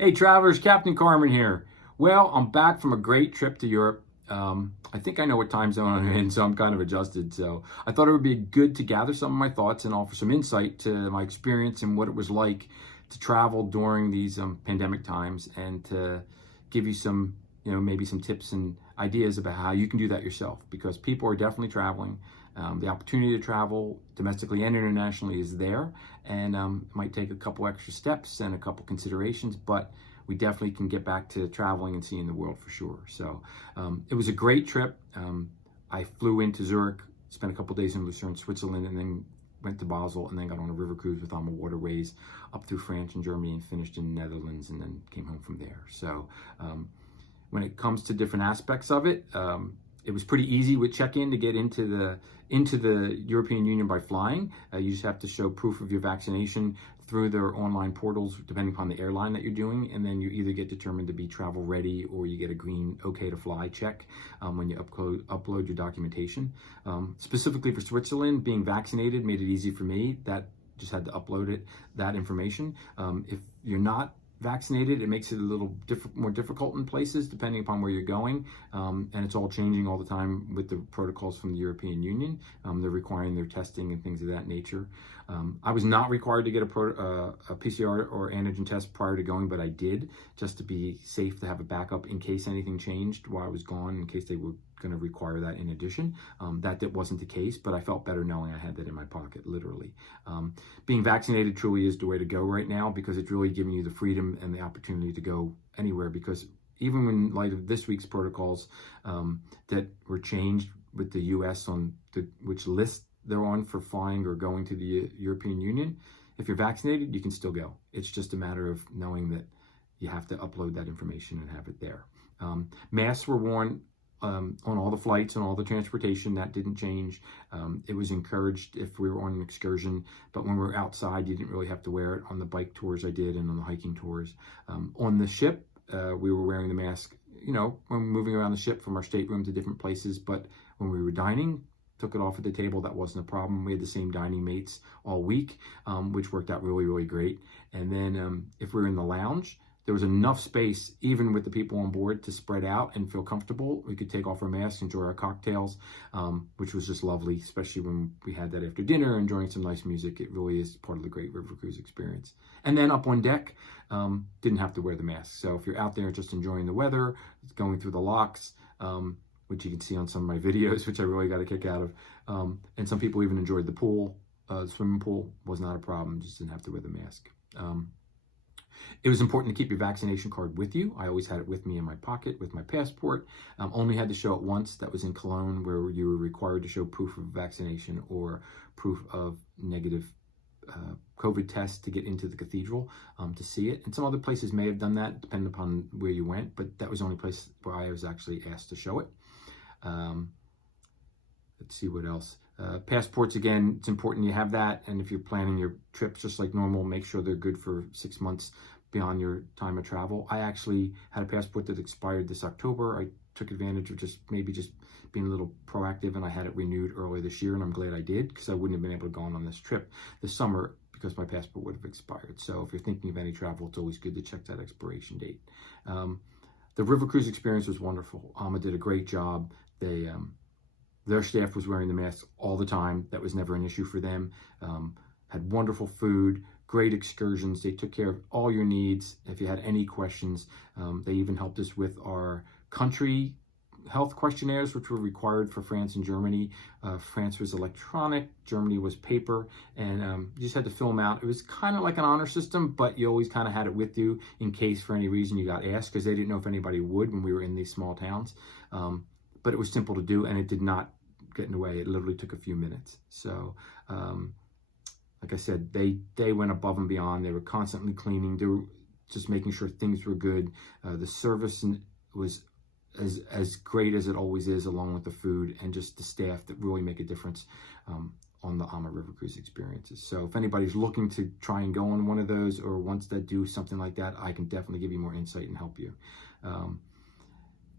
Hey travelers, Captain Carmen here. Well, I'm back from a great trip to Europe. I think I know what time zone I'm in, so I'm kind of adjusted. So I thought it would be good to gather some of my thoughts and offer some insight to my experience and what it was like to travel during these pandemic times, and to give you some, maybe some tips and ideas about how you can do that yourself, because people are definitely traveling. The opportunity to travel domestically and internationally is there, and it might take a couple extra steps and a couple considerations, but we definitely can get back to traveling and seeing the world for sure. So it was a great trip. I flew into Zurich, spent a couple days in Lucerne, Switzerland, and then went to Basel, and then got on a river cruise with AMAWaterways up through France and Germany, and finished in the Netherlands, and then came home from there. So when it comes to different aspects of it, it was pretty easy with check-in to get into the European Union by flying. You just have to show proof of your vaccination through their online portals, depending upon the airline that you're doing, and then you either get determined to be travel ready, or you get a green okay to fly check when you upload your documentation. Specifically for Switzerland, being vaccinated made it easy for me. That just had to upload that information. If you're not vaccinated, it makes it a little more difficult in places depending upon where you're going, and it's all changing all the time with the protocols from the European Union. They're requiring their testing and things of that nature. I was not required to get a PCR or antigen test prior to going, but I did, just to be safe, to have a backup in case anything changed while I was gone, in case they were going to require that in addition. That wasn't the case, but I felt better knowing I had that in my pocket, literally. Being vaccinated truly is the way to go right now, because it's really giving you the freedom and the opportunity to go anywhere. Because even in light of this week's protocols that were changed with the US on which list they're on for flying or going to the European Union, if you're vaccinated, you can still go. It's just a matter of knowing that you have to upload that information and have it there. Masks were worn on all the flights and all the transportation. That didn't change. It was encouraged if we were on an excursion, but when we were outside, you didn't really have to wear it. On the bike tours I did, and on the hiking tours. On the ship, we were wearing the mask, when moving around the ship from our stateroom to different places, but when we were dining, took it off at the table. That wasn't a problem. We had the same dining mates all week, which worked out really, really great. And then if we were in the lounge, there was enough space, even with the people on board, to spread out and feel comfortable. We could take off our masks, enjoy our cocktails, which was just lovely, especially when we had that after dinner, enjoying some nice music. It really is part of the great river cruise experience. And then up on deck, didn't have to wear the mask. So if you're out there just enjoying the weather, going through the locks, which you can see on some of my videos, which I really got a kick out of. And some people even enjoyed the pool. The swimming pool was not a problem, just didn't have to wear the mask. It was important to keep your vaccination card with you. I always had it with me in my pocket with my passport. Only had to show it once. That was in Cologne, where you were required to show proof of vaccination or proof of negative COVID test to get into the cathedral to see it. And some other places may have done that, depending upon where you went, but that was the only place where I was actually asked to show it. Let's see what else. Passports, again, it's important you have that. And if you're planning your trips just like normal, make sure they're good for 6 months beyond your time of travel. I actually had a passport that expired this October. I took advantage of just being a little proactive, and I had it renewed earlier this year, and I'm glad I did, because I wouldn't have been able to go on this trip this summer because my passport would have expired. So if you're thinking of any travel, it's always good to check that expiration date. The river cruise experience was wonderful. AMA did a great job. Their staff was wearing the masks all the time. That was never an issue for them. Had wonderful food, great excursions. They took care of all your needs. If you had any questions, they even helped us with our country health questionnaires, which were required for France and Germany. France was electronic, Germany was paper, and you just had to fill them out. It was kind of like an honor system, but you always kind of had it with you in case for any reason you got asked, because they didn't know if anybody would when we were in these small towns. But it was simple to do, and it did not get in the way. It literally took a few minutes. So like I said, they went above and beyond. They were constantly cleaning. They were just making sure things were good. The service was as great as it always is, along with the food and just the staff that really make a difference on the AMA River Cruise experiences. So if anybody's looking to try and go on one of those, or wants to do something like that, I can definitely give you more insight and help you.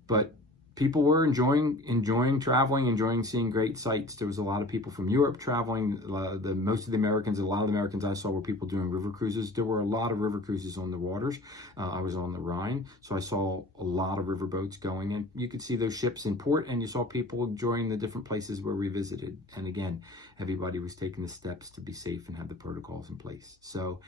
But people were enjoying traveling, enjoying seeing great sights. There was a lot of people from Europe traveling. Most of the Americans, a lot of the Americans I saw were people doing river cruises. There were a lot of river cruises on the waters. I was on the Rhine, so I saw a lot of river boats going in. You could see those ships in port, and you saw people enjoying the different places where we visited. And again, everybody was taking the steps to be safe and have the protocols in place. So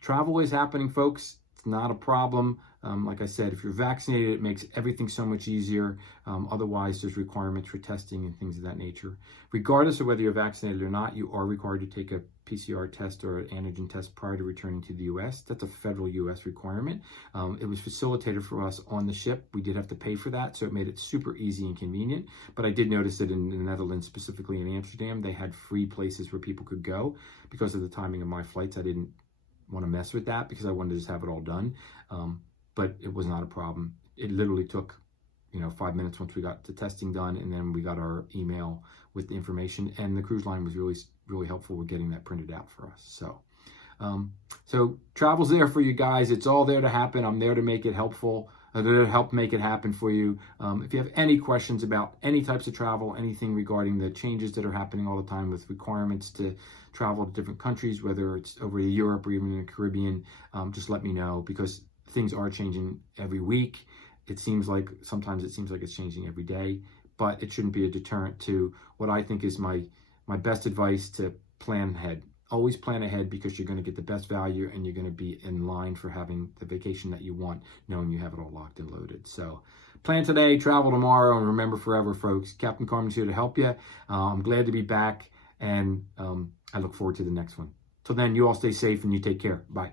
travel is happening, folks. It's not a problem. Like I said, if you're vaccinated, it makes everything so much easier. Otherwise, there's requirements for testing and things of that nature. Regardless of whether you're vaccinated or not, you are required to take a PCR test or an antigen test prior to returning to the U.S. That's a federal U.S. requirement. It was facilitated for us on the ship. We did have to pay for that, so it made it super easy and convenient. But I did notice that in the Netherlands, specifically in Amsterdam, they had free places where people could go. Because of the timing of my flights, I didn't want to mess with that because I wanted to just have it all done. But it was not a problem. It literally took, 5 minutes once we got the testing done, and then we got our email with the information. And the cruise line was really, really helpful with getting that printed out for us. So travel's there for you guys. It's all there to happen. I'm there to make it helpful. I'm there to help make it happen for you. If you have any questions about any types of travel, anything regarding the changes that are happening all the time with requirements to travel to different countries, whether it's over to Europe or even in the Caribbean, just let me know, because things are changing every week. Sometimes it seems like it's changing every day, but it shouldn't be a deterrent to what I think is my best advice: to plan ahead. Always plan ahead, because you're going to get the best value and you're going to be in line for having the vacation that you want, knowing you have it all locked and loaded. So plan today, travel tomorrow, and remember forever, folks. Captain Carmen's here to help you. I'm glad to be back, and I look forward to the next one. Till then, you all stay safe and you take care. Bye.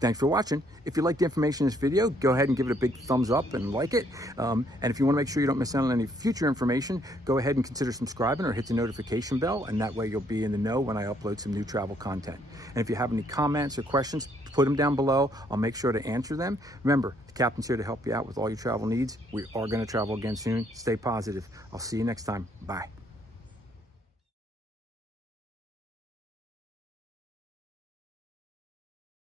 Thanks for watching. If you like the information in this video, go ahead and give it a big thumbs up and like it. And if you want to make sure you don't miss out on any future information, go ahead and consider subscribing or hit the notification bell, and that way you'll be in the know when I upload some new travel content. And if you have any comments or questions, put them down below. I'll make sure to answer them. Remember, the captain's here to help you out with all your travel needs. We are going to travel again soon. Stay positive. I'll see you next time. Bye.